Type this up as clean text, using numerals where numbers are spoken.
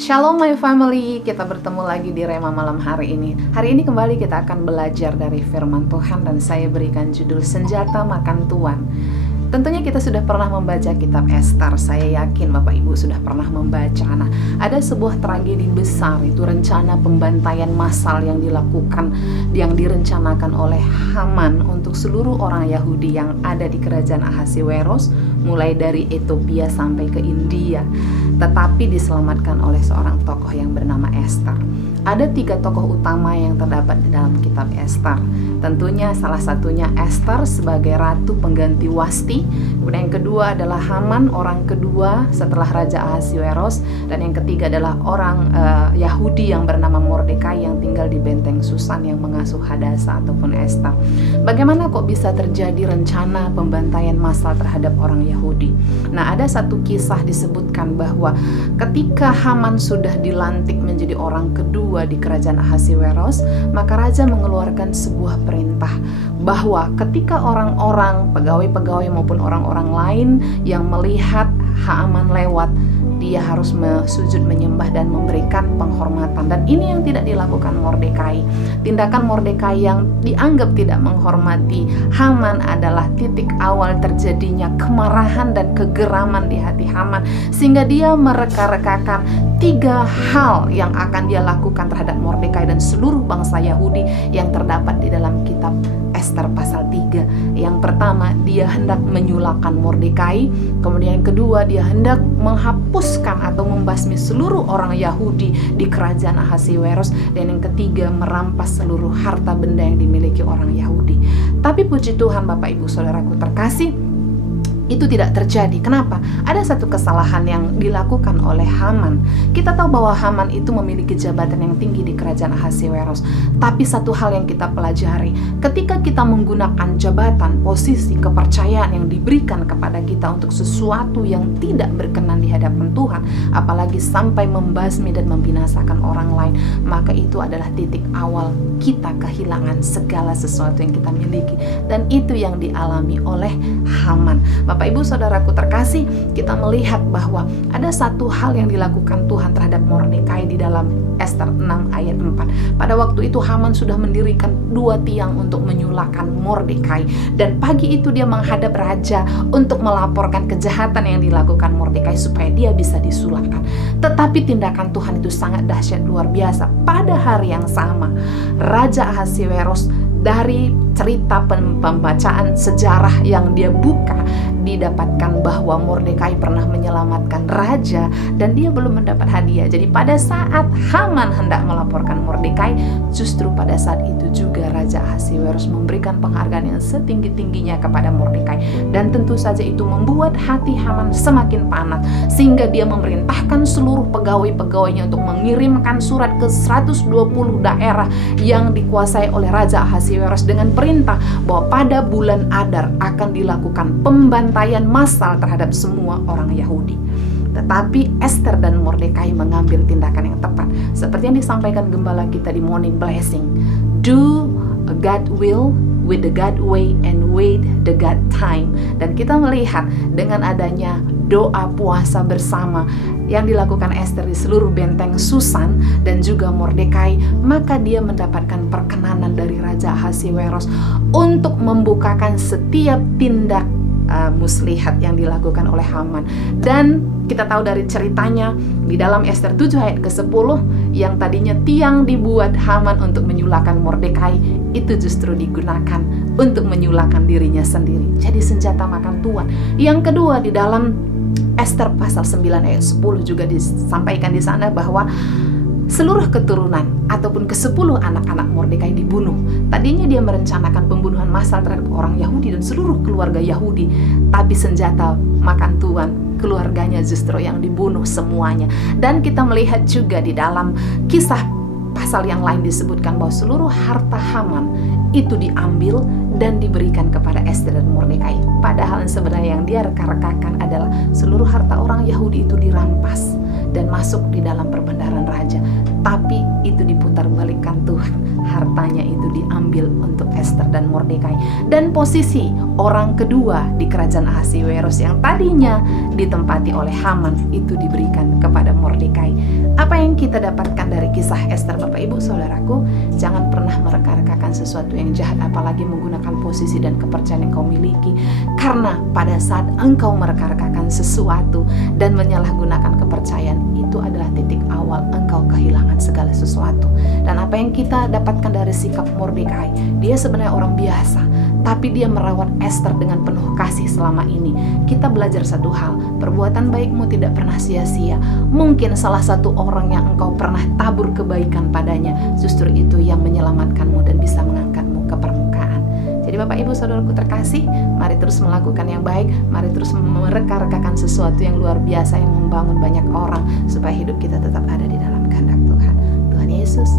Shalom my family, kita bertemu lagi di Rema malam hari ini. Hari ini kembali kita akan belajar dari firman Tuhan dan saya berikan judul Senjata Makan Tuan. Tentunya kita sudah pernah membaca kitab Ester. Saya yakin Bapak Ibu sudah pernah membaca. Nah, ada sebuah tragedi besar, itu rencana pembantaian massal yang direncanakan oleh Haman untuk seluruh orang Yahudi yang ada di kerajaan Ahasiweros, mulai dari Ethiopia sampai ke India. Tetapi diselamatkan oleh seorang tokoh yang bernama Ester. Ada 3 tokoh utama yang terdapat di dalam kitab Ester. Tentunya salah satunya Ester sebagai ratu pengganti Wasti. Kemudian yang kedua adalah Haman, orang kedua setelah Raja Ahasiweros. Dan yang ketiga adalah orang Yahudi yang bernama Mordekai yang tinggal di benteng Susan yang mengasuh Hadasa ataupun Ester. Bagaimana kok bisa terjadi rencana pembantaian massal terhadap orang Yahudi? Nah, ada satu kisah disebutkan bahwa ketika Haman sudah dilantik menjadi orang kedua di kerajaan Ahasiweros, maka raja mengeluarkan sebuah perintah bahwa ketika orang-orang, pegawai-pegawai maupun orang-orang lain yang melihat Haman lewat, dia harus sujud menyembah dan memberikan penghormatan. Dan ini yang tidak dilakukan Mordekai. Tindakan Mordekai yang dianggap tidak menghormati Haman adalah titik awal terjadinya kemarahan dan kegeraman di hati Haman, sehingga dia mereka-rekakan 3 hal yang akan dia lakukan terhadap Mordekai dan seluruh bangsa Yahudi yang terdapat di dalam kitab Ester pasal 3. Yang pertama, dia hendak menyulahkan Mordekai. Kemudian yang kedua, dia hendak menghapuskan atau membasmi seluruh orang Yahudi di kerajaan Ahasiweros. Dan yang ketiga, merampas seluruh harta benda yang dimiliki orang Yahudi. Tapi puji Tuhan Bapak Ibu Saudaraku terkasih, itu tidak terjadi. Kenapa? Ada satu kesalahan yang dilakukan oleh Haman. Kita tahu bahwa Haman itu memiliki jabatan yang tinggi di kerajaan Ahasiweros. Tapi satu hal yang kita pelajari, ketika kita menggunakan jabatan, posisi, kepercayaan yang diberikan kepada kita untuk sesuatu yang tidak berkenan di hadapan Tuhan, apalagi sampai membasmi dan membinasakan orang lain, maka itu adalah titik awal kita kehilangan segala sesuatu yang kita miliki. Dan itu yang dialami oleh Haman. Bapak Ibu Saudaraku terkasih, kita melihat bahwa ada satu hal yang dilakukan Tuhan terhadap Mordekai di dalam Ester 6 ayat 4. Pada waktu itu Haman sudah mendirikan 2 tiang untuk menyulahkan Mordekai. Dan pagi itu dia menghadap raja untuk melaporkan kejahatan yang dilakukan Mordekai supaya dia bisa disulahkan. Tetapi tindakan Tuhan itu sangat dahsyat, luar biasa. Pada hari yang sama, Raja Ahasiweros, dari cerita pembacaan sejarah yang dia buka, didapatkan bahwa Mordekai pernah menyelamatkan raja dan dia belum mendapat hadiah. Jadi pada saat Haman hendak melaporkan Mordekai, justru pada saat itu juga Raja Ahasiweros memberikan penghargaan yang setinggi-tingginya kepada Mordekai. Dan tentu saja itu membuat hati Haman semakin panas, sehingga dia memerintahkan seluruh pegawai-pegawainya untuk mengirimkan surat ke 120 daerah yang dikuasai oleh Raja Ahasiweros dengan perintah bahwa pada bulan Adar akan dilakukan pembantaian massal terhadap semua orang Yahudi. Tetapi Ester dan Mordekai mengambil tindakan yang tepat, seperti yang disampaikan gembala kita di Morning Blessing. Do God will with the God way and wait the God time. Dan kita melihat dengan adanya doa puasa bersama yang dilakukan Ester di seluruh benteng Susan dan juga Mordekai, maka dia mendapatkan perkenanan dari Raja Ahasiweros untuk membukakan setiap tindak muslihat yang dilakukan oleh Haman. Dan kita tahu dari ceritanya di dalam Ester 7 ayat ke-10, yang tadinya tiang dibuat Haman untuk menyulahkan Mordekai, itu justru digunakan untuk menyulahkan dirinya sendiri. Jadi senjata makan tuan. Yang kedua, di dalam Ester pasal 9 ayat 10 juga disampaikan di sana bahwa seluruh keturunan ataupun ke-10 anak-anak Mordekai dibunuh. Tadinya dia merencanakan pembunuhan massal terhadap orang Yahudi dan seluruh keluarga Yahudi, tapi senjata makan tuan, keluarganya justru yang dibunuh semuanya. Dan kita melihat juga di dalam kisah pasal yang lain disebutkan bahwa seluruh harta Haman itu diambil dan diberikan kepada Ester dan Mordekai. Padahal sebenarnya yang dia reka-rekakan adalah seluruh harta orang Yahudi itu dirampas dan masuk di dalam perbendaharaan raja. Tapi itu diputarbalikkan Tuhan, hartanya itu diambil untuk Ester dan Mordekai. Dan posisi orang kedua di kerajaan Ahasiweros yang tadinya ditempati oleh Haman itu diberikan kepada Mordekai. Apa yang kita dapatkan dari kisah Ester, Bapak Ibu Saudaraku? Jangan pernah mereka-rekakan sesuatu yang jahat, apalagi menggunakan posisi dan kepercayaan yang kau miliki. Karena pada saat engkau mereka-rekakan sesuatu dan menyalahgunakan kepercayaan, itu adalah titik awal engkau kehilangan segala sesuatu. Dan apa yang kita dapatkan dari sikap Mordekai, dia sebenarnya orang biasa, tapi dia merawat Ester dengan penuh kasih selama ini. Kita belajar satu hal, perbuatan baikmu tidak pernah sia-sia. Mungkin salah satu orang yang engkau pernah tabur kebaikan padanya, justru itu yang menyelamatkanmu dan bisa mengangkatmu ke permukaan. Jadi Bapak Ibu Saudaraku terkasih, mari terus melakukan yang baik, mari terus mereka-rekakan sesuatu yang luar biasa yang membangun banyak orang, supaya hidup kita tetap ada di dalam kehendak Tuhan. Tuhan Yesus